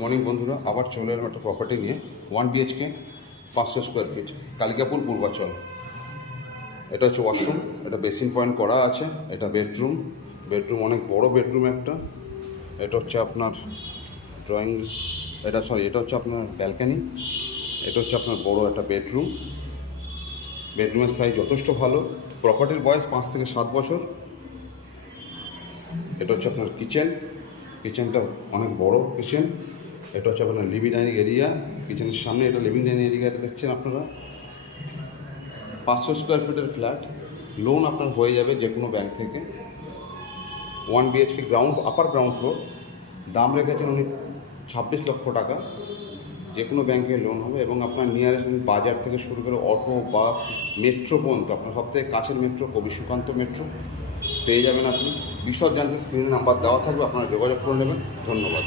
Morning বন্ধুরা, আবার চলে এলাম একটা প্রপার্টি নিয়ে। 1 BHK 500 square feet, Kalikapur Purbachal. এটা হচ্ছে ওয়াশরুম, এটা বেসিন পয়েন্ট করা আছে। এটা বেডরুম অনেক বড় বেডরুম একটা। এটা হচ্ছে আপনার ড্রয়িং, এটা হচ্ছে আপনার ব্যালকানি। এটা হচ্ছে আপনার বড় একটা বেডরুমের সাইজ যথেষ্ট ভালো। প্রপার্টির বয়স 5 থেকে 7 বছর। এটা হচ্ছে আপনার কিচেনটা অনেক বড় কিচেন। এটা হচ্ছে আপনার লিভিং ডাইনিং এরিয়া। কিচেনের সামনে এটা লিভিং ডাইনিং এরিয়াটা দেখছেন আপনারা। 500 স্কোয়ার ফিটের ফ্ল্যাট, লোন আপনার হয়ে যাবে যে কোনো ব্যাংক থেকে। 1 BHK আপার গ্রাউন্ড ফ্লোর, দাম রেখেছেন উনি 26 লক্ষ টাকা। যে কোনো ব্যাংকে লোন হবে এবং আপনার নিয়ারেস্ট বাজার থেকে শুরু করে অটো, বাস, মেট্রো পর্যন্ত, আপনার সবথেকে কাছের মেট্রো কবি সুকান্ত মেট্রো পেয়ে যাবেন আপনি। বিশদ জানতে স্ক্রিনে নাম্বার দেওয়া থাকবে, আপনারা যোগাযোগ করে নেবেন। ধন্যবাদ।